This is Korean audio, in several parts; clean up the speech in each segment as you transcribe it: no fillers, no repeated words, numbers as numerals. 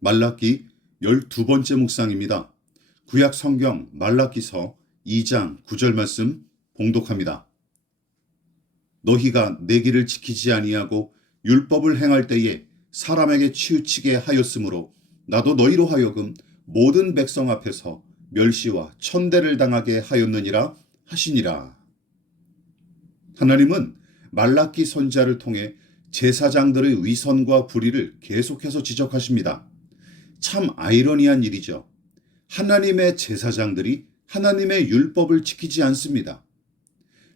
말라기 12번째 묵상입니다. 구약 성경 말라기서 2장 9절 말씀 봉독합니다. 너희가 내 길을 지키지 아니하고 율법을 행할 때에 사람에게 치우치게 하였으므로 나도 너희로 하여금 모든 백성 앞에서 멸시와 천대를 당하게 하였느니라 하시니라. 하나님은 말라기 선지자를 통해 제사장들의 위선과 불의를 계속해서 지적하십니다. 참 아이러니한 일이죠. 하나님의 제사장들이 하나님의 율법을 지키지 않습니다.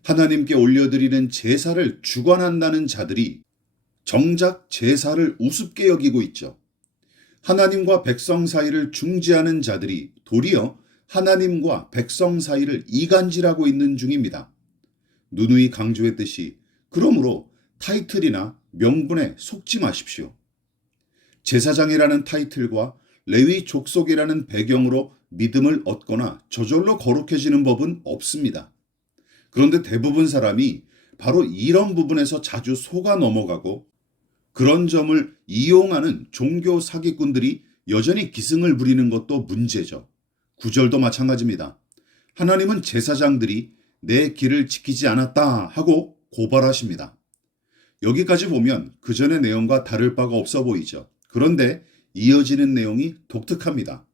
하나님께 올려드리는 제사를 주관한다는 자들이 정작 제사를 우습게 여기고 있죠. 하나님과 백성 사이를 중재하는 자들이 도리어 하나님과 백성 사이를 이간질하고 있는 중입니다. 누누이 강조했듯이 그러므로 타이틀이나 명분에 속지 마십시오. 제사장이라는 타이틀과 레위 족속이라는 배경으로 믿음을 얻거나 저절로 거룩해지는 법은 없습니다. 그런데 대부분 사람이 바로 이런 부분에서 자주 속아 넘어가고 그런 점을 이용하는 종교 사기꾼들이 여전히 기승을 부리는 것도 문제죠. 9절도 마찬가지입니다. 하나님은 제사장들이 내 길을 지키지 않았다 하고 고발하십니다. 여기까지 보면 그 전의 내용과 다를 바가 없어 보이죠. 그런데 이어지는 내용이 독특합니다.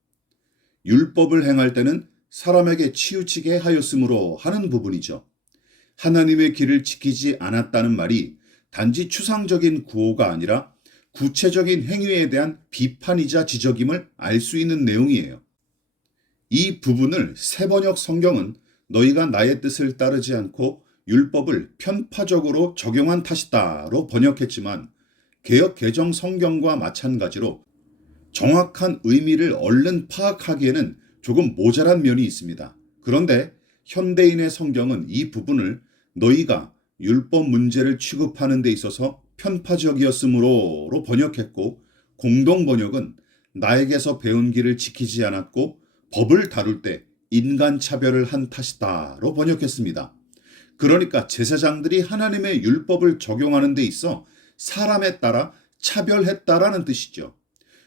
율법을 행할 때는 사람에게 치우치게 하였으므로 하는 부분이죠. 하나님의 길을 지키지 않았다는 말이 단지 추상적인 구호가 아니라 구체적인 행위에 대한 비판이자 지적임을 알 수 있는 내용이에요. 이 부분을 새번역 성경은 너희가 나의 뜻을 따르지 않고 율법을 편파적으로 적용한 탓이다로 번역했지만 개역 개정 성경과 마찬가지로 정확한 의미를 얼른 파악하기에는 조금 모자란 면이 있습니다. 그런데 현대인의 성경은 이 부분을 너희가 율법 문제를 취급하는 데 있어서 편파적이었으므로로 번역했고, 공동 번역은 나에게서 배운 길을 지키지 않았고 법을 다룰 때 인간 차별을 한 탓이다로 번역했습니다. 그러니까 제사장들이 하나님의 율법을 적용하는 데 있어 사람에 따라 차별했다라는 뜻이죠.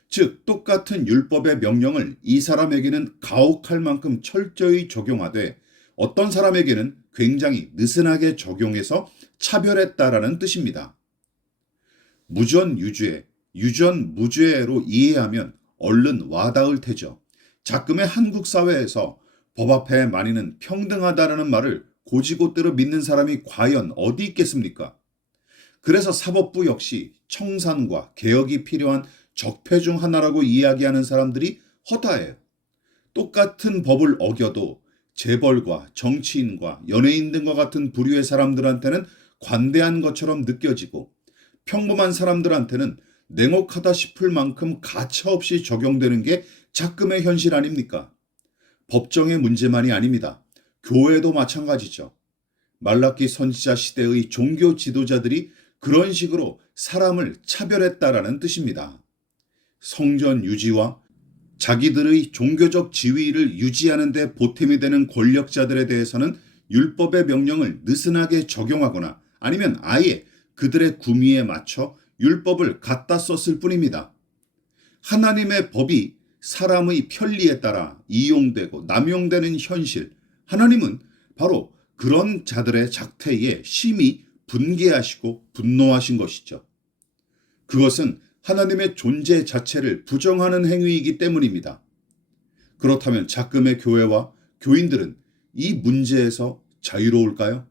즉 똑같은 율법의 명령을 이 사람에게는 가혹할 만큼 철저히 적용하되 어떤 사람에게는 굉장히 느슨하게 적용해서 차별했다라는 뜻입니다. 무전유죄, 유전무죄로 이해하면 얼른 와닿을 테죠. 자금의 한국 사회에서 법 앞에 만인은 평등하다는 말을 고지고대로 믿는 사람이 과연 어디 있겠습니까? 그래서 사법부 역시 청산과 개혁이 필요한 적폐 중 하나라고 이야기하는 사람들이 허다해요. 똑같은 법을 어겨도 재벌과 정치인과 연예인 등과 같은 부류의 사람들한테는 관대한 것처럼 느껴지고 평범한 사람들한테는 냉혹하다 싶을 만큼 가차없이 적용되는 게 작금의 현실 아닙니까? 법정의 문제만이 아닙니다. 교회도 마찬가지죠. 말라기 선지자 시대의 종교 지도자들이 그런 식으로 사람을 차별했다라는 뜻입니다. 성전 유지와 자기들의 종교적 지위를 유지하는 데 보탬이 되는 권력자들에 대해서는 율법의 명령을 느슨하게 적용하거나 아니면 아예 그들의 구미에 맞춰 율법을 갖다 썼을 뿐입니다. 하나님의 법이 사람의 편리에 따라 이용되고 남용되는 현실, 하나님은 바로 그런 자들의 작태에 심히 분개하시고 분노하신 것이죠. 그것은 하나님의 존재 자체를 부정하는 행위이기 때문입니다. 그렇다면 작금의 교회와 교인들은 이 문제에서 자유로울까요?